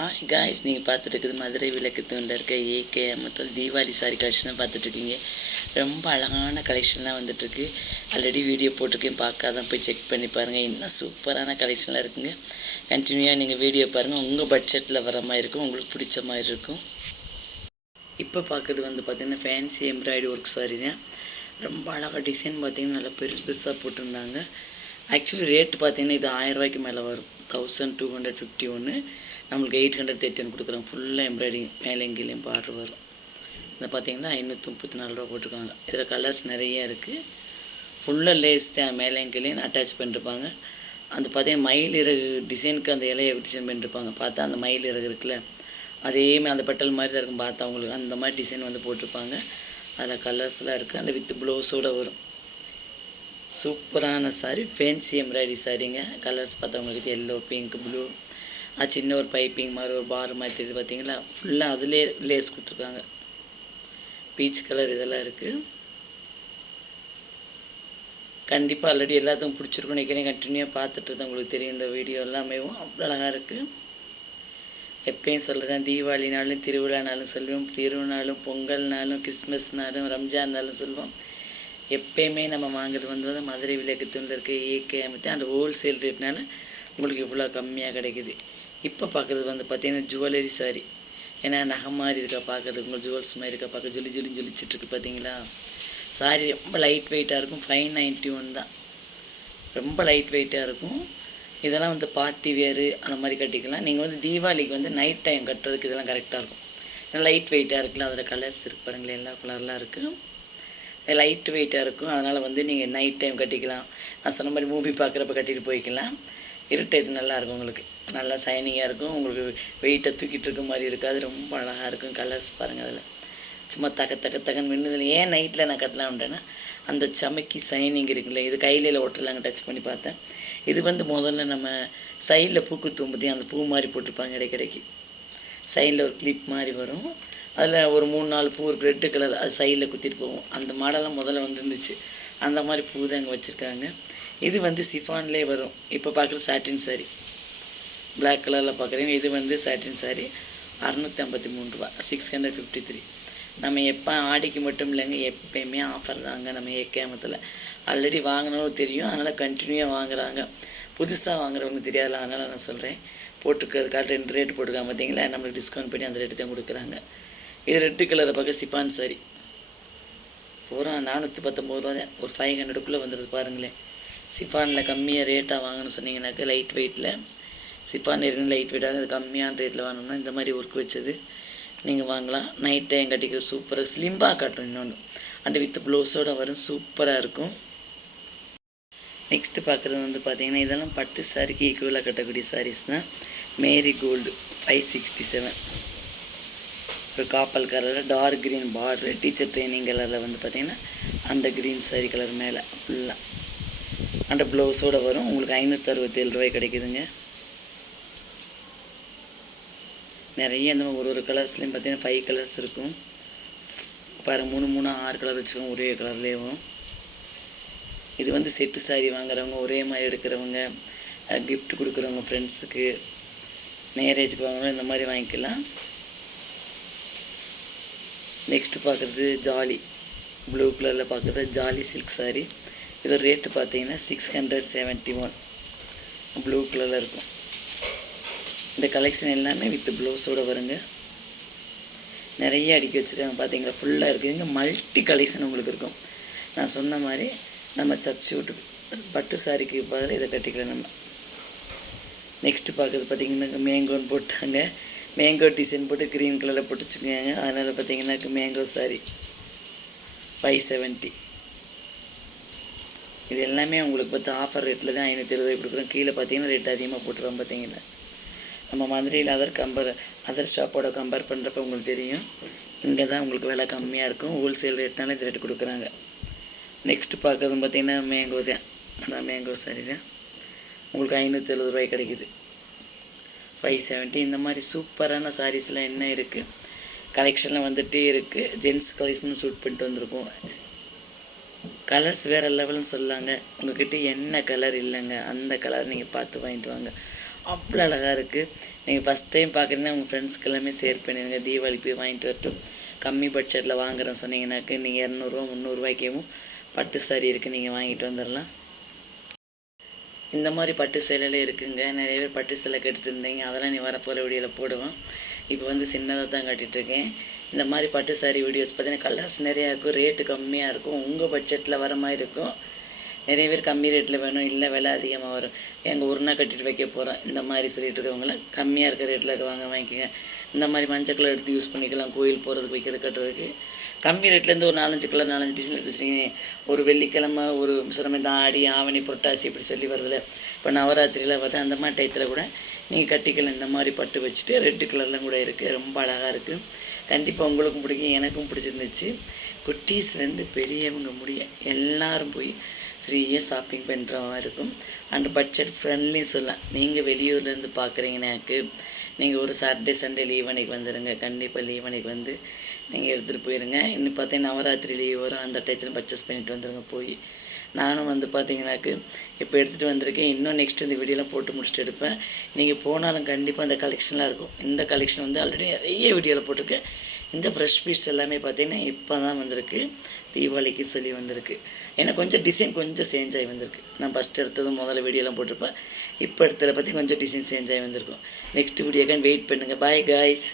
ஆ guys நீங்கள் பார்த்துட்டு இருக்குது மதுரை விளக்கு தூண்டில் இருக்க ஏகே மொத்தம் தீபாவளி சாரி கலெக்ஷன் பார்த்துட்ருக்கீங்க ரொம்ப அழகான கலெக்ஷன்லாம் வந்துட்டுருக்கு. ஆல்ரெடி வீடியோ போட்டிருக்கேன். பார்க்காதான் போய் செக் பண்ணி பாருங்கள் இன்னும் சூப்பரான கலெக்ஷன்லாம் இருக்குங்க. கண்டினியூவாக நீங்கள் வீடியோ பாருங்கள் உங்கள் பட்ஜெட்டில் வர மாதிரி இருக்கும். உங்களுக்கு பிடிச்ச மாதிரி இருக்கும். இப்போ பார்க்குறது வந்து பார்த்திங்கன்னா ஃபேன்சி எம்ப்ராய்டரி ஒர்க் சாரி தான். ரொம்ப அழகாக டிசைன் பார்த்திங்கன்னா நல்லா பெருசு பெருசாக போட்டிருந்தாங்க. ஆக்சுவலி ரேட் பார்த்தீங்கன்னா இது ஆயிரம் ரூபாய்க்கு மேலே வரும். தௌசண்ட் டூ ஹண்ட்ரட் ஃபிஃப்டி ஒன்று நம்மளுக்கு எயிட் ஹண்ட்ரட் தேர்ட்டி ஒன் கொடுக்குறாங்க ஃபுல்லாக எம்ப்ராய்டிங் மேலே எங்கேயும் பார்டர் வரும். இந்த பார்த்தீங்கன்னா ஐநூற்றி முப்பத்தி நாலு ரூபா போட்டிருக்காங்க. இதில் கலர்ஸ் நிறைய இருக்குது ஃபுல்லாக லேஸ் தான் மேலே எங்கேயும் அட்டாச் பண்ணிருப்பாங்க. அந்த பார்த்தீங்கன்னா மயில் இறகு டிசைனுக்கு அந்த இலையை டிசைன் பண்ணிருப்பாங்க. பார்த்தா அந்த மயில் இறகு இருக்குல்ல அதேமாதிரி அந்த பெட்டல் மாதிரி தான் இருக்கும். பார்த்தா அவங்களுக்கு அந்த மாதிரி டிசைன் வந்து போட்டிருப்பாங்க. அதில் கலர்ஸ்லாம் இருக்குது அந்த வித் ப்ளவுஸோடு வரும். சூப்பரான சாரி ஃபேன்சி எம்ப்ராய்டரி சாரிங்க கலர்ஸ் பார்த்தா உங்களுக்கு எல்லோ பிங்க் ப்ளூ அது சின்ன ஒரு பைப்பிங் மாதிரி ஒரு பார் மாதிரி தெரியுது பார்த்தீங்களா ஃபுல்லாக அதிலே லேஸ் கொடுத்துருக்காங்க. பீச் கலர் இதெல்லாம் இருக்குது கண்டிப்பாக ஆல்ரெடி எல்லாத்துக்கும் பிடிச்சிருக்கும் நினைக்கிறேன். கண்டினியூவாக பார்த்துட்டு இருந்தா உங்களுக்கு தெரியும் இந்த வீடியோ எல்லாமே. அவ்வளோ அழகாக இருக்குது எப்பயும் சொல்லுறேன் தீபாவளினாலும் திருவிழானாலும் சொல்லுவோம் திருவிழானாலும் பொங்கல்னாலும் கிறிஸ்மஸ்னாலும் ரம்ஜான்னாலும் சொல்லுவோம் எப்பயுமே நம்ம வாங்குறது வந்து மதுரை விளக்கத்துண்டில் இருக்க ஏகே அமைத்து அந்த ஹோல்சேல் ரேட்னால உங்களுக்கு இவ்வளோ கம்மியாக கிடைக்குது. இப்போ பார்க்குறது வந்து பார்த்தீங்கன்னா ஜுவல்லரி சாரி ஏன்னா நகை மாதிரி இருக்கா பார்க்குறது உங்களுக்கு ஜுவல்ஸ் மாதிரி இருக்கா பார்க்க ஜொலி ஜொலி ஜொலிச்சிட்ருக்கு பார்த்தீங்களா சாரி ரொம்ப லைட் வெயிட்டாக இருக்கும் ஃபைவ் நைன்ட்டி ஒன் தான். ரொம்ப லைட் வெயிட்டாக இருக்கும். இதெல்லாம் வந்து பார்ட்டி வேரு அந்த மாதிரி கட்டிக்கலாம். நீங்கள் வந்து தீபாவளிக்கு வந்து நைட் டைம் கட்டுறதுக்கு இதெல்லாம் கரெக்டாக இருக்கும். ஏன்னா லைட் வெயிட்டாக இருக்குல்ல அதில் கலர்ஸ் இருக்கு பாருங்களேன் எல்லா கலர்லாம் இருக்குது லைட் வெயிட்டாக இருக்கும். அதனால் வந்து நீங்கள் நைட் டைம் கட்டிக்கலாம். நான் சொன்ன மாதிரி மூவி பார்க்குறப்ப கட்டிட்டு போய்க்கலாம். இருட்டை இது நல்லாயிருக்கும் உங்களுக்கு. நல்லா சைனிங்காக இருக்கும். உங்களுக்கு வெயிட்டை தூக்கிட்டு இருக்க மாதிரி இருக்காது. ரொம்ப அழகாக இருக்கும் கலர்ஸ் பாருங்கள் அதில். சும்மா தக்க தக்க தக்கன்னு மின்னதில். ஏன் நைட்டில் நான் கட்டலாம்ன்றேன்னா அந்த சமைக்கி சைனிங் இருக்குல்ல இது கையில் ஒட்டலாங்க டச் பண்ணி பார்த்தேன். இது வந்து முதல்ல நம்ம சைடில் பூக்கு தூம்பத்தி அந்த பூ மாதிரி போட்டிருப்பாங்க இடைக்கிடைக்கு. சைடில் ஒரு கிளிப் மாதிரி வரும். அதில் ஒரு மூணு நாலு பூ இருக்குது ரெட்டு கலர் அது சைடில் குத்திட்டு போவோம். அந்த மாடலாம் முதல்ல வந்துருந்துச்சு. அந்த மாதிரி பூ தான் அங்கே வச்சுருக்காங்க. இது வந்து சிஃபான்லேயே வரும். இப்போ பார்க்குற சாட்டின் சாரி பிளாக் கலரில் பார்க்குறீங்க இது வந்து சாட்டின் சாரி அறநூற்றி ஐம்பத்தி மூணு ரூபா. சிக்ஸ் ஹண்ட்ரட் ஃபிஃப்டி த்ரீ நம்ம எப்போ ஆடிக்கு மட்டும் இல்லைங்க எப்பயுமே ஆஃபர் தாங்க நம்ம ஏகேமத்தில் ஆல்ரெடி வாங்கினவங்க தெரியும். அதனால் கண்டினியூவாக வாங்குறாங்க. புதுசாக வாங்குறவங்க தெரியாதுல அதனால் நான் சொல்கிறேன் போட்டுக்கிறதுக்காக ரெண்டு ரேட்டு போட்டுருக்காங்க பார்த்தீங்களா நம்மளுக்கு டிஸ்கவுண்ட் பண்ணி அந்த ரேட்டு தான் கொடுக்குறாங்க. இது ரெட்டு கலரை பார்க்க சிப்பான் சாரி பூரா நானூற்றி பத்தொம்பது ரூபா தான். ஒரு ஃபைவ் ஹண்ட்ரடுக்குள்ளே வந்துடுது பாருங்களேன். சிஃபானில் கம்மியாக ரேட்டாக வாங்கணும்னு சொன்னீங்கன்னாக்கா லைட் வெயிட்டில் சிஃபான் இருக்கு லைட் வெயிட்டாக அது கம்மியான ரேட்டில் வாங்கணும்னா இந்த மாதிரி ஒர்க் வச்சது நீங்கள் வாங்கலாம். நைட் டைம் கட்டிக்கிற சூப்பராக ஸ்லிம்பாக காட்டும் இன்னொன்று அந்த வித் ப்ளவுஸோடு வரும். சூப்பராக இருக்கும். நெக்ஸ்ட்டு பார்க்குறது வந்து பார்த்திங்கன்னா இதெல்லாம் பட்டு சாரிக்கு ஈக்குவலாக கட்டக்கூடிய சாரீஸ் தான். Marigold five sixty seven ஒரு காப்பல் கலரில் dark green border teacher training கலரில் வந்து பார்த்திங்கன்னா அந்த க்ரீன் சாரி கலர் மேலே ஃபுல்லாக அந்த ப்ளவுஸோடு வரும். உங்களுக்கு ஐநூற்றி அறுபத்தேழு ரூபாய் கிடைக்குதுங்க. நிறைய இந்த மாதிரி ஒரு ஒரு கலர்ஸ்லேயும் பார்த்தீங்கன்னா ஃபைவ் கலர்ஸ் இருக்கும். பாரு மூணு மூணு ஆறு கலர் வச்சுக்கோங்க ஒரே கலர்லேயும் இது வந்து செட்டு சாரி வாங்குறவங்க ஒரே மாதிரி எடுக்கிறவங்க கிஃப்ட் கொடுக்குறவங்க ஃப்ரெண்ட்ஸுக்கு மேரேஜுக்கு வாங்குறவங்க இந்த மாதிரி வாங்கிக்கலாம். நெக்ஸ்ட்டு பார்க்குறது ஜாலி. ப்ளூ கலரில் பார்க்குறது ஜாலி சில்க் சாரி இது ரேட்டு பார்த்தீங்கன்னா six hundred seventy one blue கலரில் இருக்கும். இந்த கலெக்ஷன் எல்லாமே வித் ப்ளவுஸோடு வருங்க. நிறைய அடுக்கி வச்சுருக்காங்க பார்த்தீங்களா? ஃபுல்லாக இருக்குது இங்கே மல்டி கலெக்ஷன் உங்களுக்கு இருக்கும். நான் சொன்ன மாதிரி நம்ம சப்ஸ்டியூட் பட்டு சாரிக்கு பதில் இதை கட்டிக்கலாம் நம்ம. நெக்ஸ்ட்டு பார்க்குறது பார்த்திங்கன்னா மேங்கோன்னு போட்டாங்க. மேங்கோ டிசைன் போட்டு க்ரீன் கலரில் போட்டு வச்சுக்கோங்க அதனால் பார்த்திங்கன்னாக்கு மேங்கோ சாரி ஃபைவ் செவன்ட்டி இது எல்லாமே உங்களுக்கு பார்த்து ஆஃபர் ரேட்டில் தான் ஐநூற்றி எழுபது கொடுக்குறோம். கீழே பார்த்தீங்கன்னா ரேட் அதிகமாக போட்டுருவோம் பார்த்தீங்கன்னா நம்ம மதுரையில் அதர் கம்பேர் அதர் ஷாப்போட கம்பேர் பண்ணுறப்ப உங்களுக்கு தெரியும். இங்கே தான் உங்களுக்கு விலை கம்மியாக இருக்கும். ஹோல்சேல் ரேட்னால இந்த ரேட்டு கொடுக்குறாங்க. நெக்ஸ்ட்டு பார்க்குறது பார்த்தீங்கன்னா மேங்கோ தான். அதான் மேங்கோ சாரி தான். உங்களுக்கு ஐநூற்றி எழுபது ரூபாய் கிடைக்குது. ஃபைவ் செவன்ட்டி இந்த மாதிரி சூப்பரான சாரீஸ்லாம் என்ன இருக்குது கலெக்ஷனில் வந்துகிட்டே இருக்குது ஜென்ஸ் கலெக்ஷனும் ஷூட் பண்ணிட்டு வந்திருக்கோம். கலர்ஸ் வேறு லெவல்னு சொல்லாங்க. உங்ககிட்ட என்ன கலர் இல்லைங்க. அந்த கலர் நீங்கள் பார்த்து வாங்கிட்டு வாங்க. அவ்வளோ அழகாக இருக்குது நீங்கள் ஃபஸ்ட் டைம் பார்க்குறீங்கன்னா உங்கள் ஃப்ரெண்ட்ஸ்க்கு எல்லாமே ஷேர் பண்ணிடுங்க தீபாவளி போய் வாங்கிட்டு வரட்டும். கம்மி பட்ஜெட்டில் வாங்குறோம் சொன்னீங்கன்னாக்க நீங்கள் இரநூறுவா முந்நூறுரூவாய்க்கேவும் பட்டு சாரி இருக்குது நீங்கள் வாங்கிட்டு வந்துடலாம் இந்த மாதிரி பட்டு சேலையில இருக்குங்க. நிறைய பேர் பட்டு சேலை கேட்டுட்டு இருந்தீங்க. அதெல்லாம் நீ வரப்போகிற வீடியோவில் போடுவேன். இப்போ வந்து சின்னதாக தான் கட்டிகிட்ருக்கேன் இந்த மாதிரி பட்டு சாரீ வீடியோஸ் பார்த்தீங்கன்னா கலர்ஸ் நிறையா இருக்கும் ரேட்டு கம்மியாக இருக்கும் உங்கள் பட்ஜெட்டில் வர மாதிரி இருக்கும். நிறைய பேர் கம்மி ரேட்டில் வேணும் இல்லை விலை அதிகமாக வரும். எங்கள் ஒரு நாள் கட்டிட்டு வைக்க போகிறோம் இந்த மாதிரி சொல்லிட்டு இருக்கவங்களாம் கம்மியாக இருக்க ரேட்டில் வாங்க வாங்கிக்கோங்க. இந்த மாதிரி மஞ்சள் கலர் எடுத்து யூஸ் பண்ணிக்கலாம் கோயில் போகிறதுக்கு வைக்கிறது கட்டுறதுக்கு. கம்மி ரேட்லேருந்து ஒரு நாலஞ்சு கலர் நாலஞ்சு டிசைன் எடுத்து வச்சுருக்கீங்க. ஒரு வெள்ளிக்கிழமை ஒரு சிரமம் இந்த ஆடி ஆவணி புரட்டாசி இப்படி சொல்லி வருதுல. இப்போ நவராத்திரியில் பார்த்தா அந்த மாதிரி டயத்தில் கூட நீங்கள் கட்டிக்கலாம். இந்த மாதிரி பட்டு வச்சுட்டு ரெட்டு கலர்லாம் கூட இருக்குது ரொம்ப அழகாக இருக்குது கண்டிப்பாக உங்களுக்கும் பிடிக்கும் எனக்கும் பிடிச்சிருந்துச்சு. குட்டீஸ்லேருந்து பெரியவங்க முடிய எல்லோரும் போய் ஃப்ரீயாக ஷாப்பிங் பண்ணுற மாதிரி இருக்கும். அண்ட் பட்ஜெட் ஃப்ரெண்ட்லி சொல்லலாம். நீங்கள் வெளியூர்லேருந்து பார்க்குறீங்கனாக்கு நீங்கள் ஒரு சாட்டர்டே சண்டே லீவ் அன்னைக்கு வந்துடுங்க கண்டிப்பாக லீவ் அன்னைக்கு வந்து நீங்கள் எடுத்துகிட்டு போயிடுங்க இன்னும் பார்த்தீங்கன்னா நவராத்திரி லீவ் வரும். அந்த டயத்தில் பர்ச்சேஸ் பண்ணிட்டு வந்துடுங்க போய் நானும் வந்து பார்த்தீங்கன்னாக்கு இப்போ எடுத்துகிட்டு வந்திருக்கேன். இன்னும் நெக்ஸ்ட் இந்த வீடியோலாம் போட்டு முடிச்சுட்டு எடுப்பேன். நீங்கள் போனாலும் கண்டிப்பாக அந்த கலெக்ஷன்லாம் இருக்கும். இந்த கலெக்ஷன் வந்து ஆல்ரெடி நிறைய வீடியோவில் போட்டிருக்கேன் இந்த ஃப்ரெஷ் பீஸ் எல்லாமே பார்த்தீங்கன்னா இப்போ தான் வந்திருக்கு. தீபாவளிக்கு சொல்லி வந்திருக்கு. ஏன்னா கொஞ்சம் டிசைன் கொஞ்சம் சேஞ்ச் ஆகி வந்திருக்கு. நான் ஃபஸ்ட் எடுத்ததும் முதல்ல வீடியோலாம் போட்டிருப்பேன். இப்போ எடுத்ததில் பற்றி கொஞ்சம் டிசைன் சேஞ்ச் ஆகி வந்திருக்கும். நெக்ஸ்ட் வீடியோக்கான் வெயிட் பண்ணுங்கள் பாய் காய்ஸ்